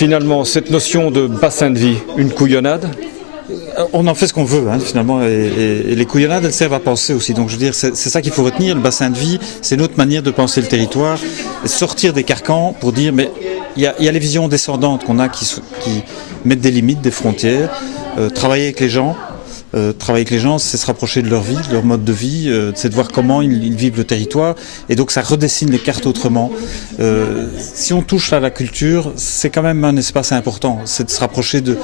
Finalement, cette notion de bassin de vie, une couillonnade? On en fait ce qu'on veut, hein, finalement, et les couillonnades, elles servent à penser aussi. Donc, je veux dire, c'est ça qu'il faut retenir. Le bassin de vie, c'est une autre manière de penser le territoire, sortir des carcans pour dire, mais il y a les visions descendantes qu'on a qui mettent des limites, des frontières, travailler avec les gens. Travailler avec les gens, c'est se rapprocher de leur vie, de leur mode de vie, c'est de voir comment ils vivent le territoire, et donc ça redessine les cartes autrement. Si on touche à la culture, c'est quand même un espace important, c'est de se rapprocher de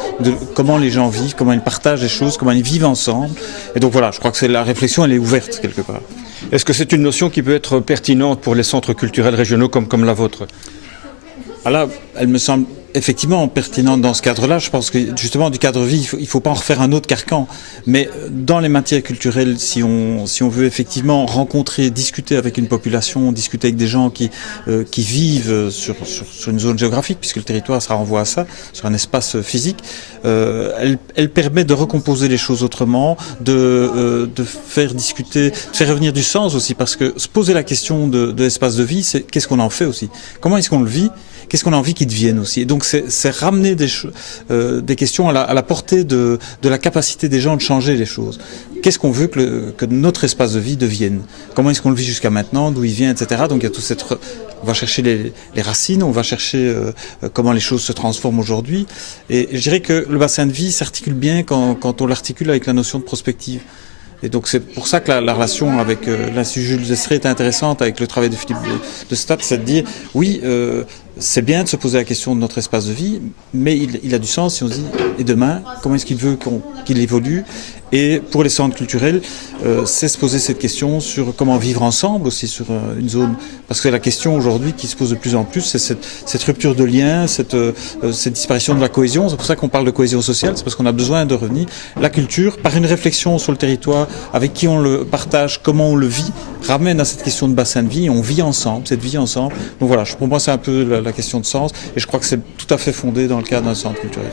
comment les gens vivent, comment ils partagent les choses, comment ils vivent ensemble. Et donc voilà, je crois que la réflexion, elle est ouverte quelque part. Est-ce que c'est une notion qui peut être pertinente pour les centres culturels régionaux comme la vôtre? Là, elle me semble effectivement pertinente dans ce cadre-là. Je pense que justement du cadre vie, il faut pas en refaire un autre carcan. Mais dans les matières culturelles, si on veut effectivement rencontrer, discuter avec une population, discuter avec des gens qui vivent sur une zone géographique, puisque le territoire, ça renvoie à ça, sur un espace physique, elle permet de recomposer les choses autrement, de faire discuter, de faire revenir du sens aussi, parce que se poser la question de l'espace de vie, c'est qu'est-ce qu'on en fait aussi? Comment est-ce qu'on le vit? Qu'est-ce qu'on a envie qu'ils deviennent aussi? Et donc c'est ramener des questions à la portée de la capacité des gens de changer les choses. Qu'est-ce qu'on veut que notre espace de vie devienne? Comment est-ce qu'on le vit jusqu'à maintenant? D'où il vient, etc. Donc il y a tout on va chercher les racines, on va chercher comment les choses se transforment aujourd'hui. Et je dirais que le bassin de vie s'articule bien quand on l'articule avec la notion de prospective. Et donc c'est pour ça que la relation avec l'Institut Jules Destrée est intéressante avec le travail de Philippe de Stadt, c'est de dire oui, c'est bien de se poser la question de notre espace de vie, mais il a du sens si on se dit et demain, comment est-ce qu'il veut qu'il évolue? Et pour les centres culturels, c'est se poser cette question sur comment vivre ensemble aussi sur une zone. Parce que la question aujourd'hui qui se pose de plus en plus, c'est cette rupture de lien, cette disparition de la cohésion. C'est pour ça qu'on parle de cohésion sociale, c'est parce qu'on a besoin de revenir. La culture, par une réflexion sur le territoire, avec qui on le partage, comment on le vit, ramène à cette question de bassin de vie et on vit ensemble, cette vie ensemble. Donc voilà, pour moi c'est un peu la question de sens et je crois que c'est tout à fait fondé dans le cadre d'un centre culturel.